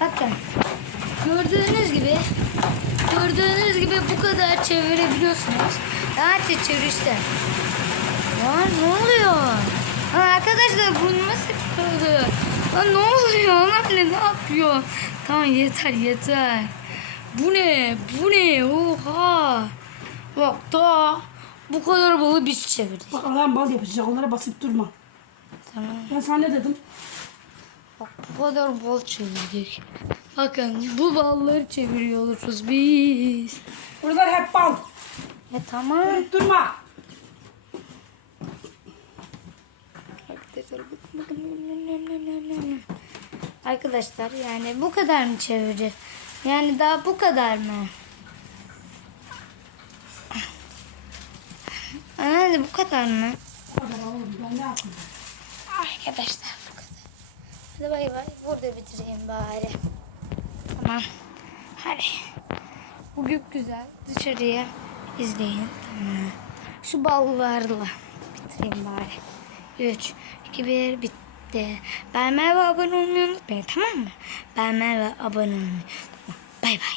Bakın. Gördüğünüz gibi gördüğünüz gibi bu kadar çevirebiliyorsunuz. Daha çok çevirişte. Lan ne oluyor? Lan arkadaşlar burnuma sıkıldı. Lan ne oluyor? Anneanne ne yapıyor? Tamam yeter yeter. Bu ne? Bu ne? Oha. Bak daha bu kadar balı biz çevirdik. Bak adam bal yapacak onlara basıp durma. Tamam. Ben sana ne dedim? Bu kadar bal çevirdik. Bakın bu balları çeviriyoruz biz. Buralar hep bal. E tamam. Durma. Arkadaşlar yani bu kadar mı çevireceğiz? Yani daha bu kadar mı? Anne bu kadar mı? O kadar oğlum ben ne yapayım? Arkadaşlar bu. Hadi bay bay. Burada bitireyim bari. Tamam. Hadi. Bugün güzel. Dışarıya izleyin. Tamam. Şu ballarla bitireyim bari. 3, 2, 1 bitti. Ben Merve abone olmayı unutmayın tamam mı? Ben Merve abone olmayı. Bay bay.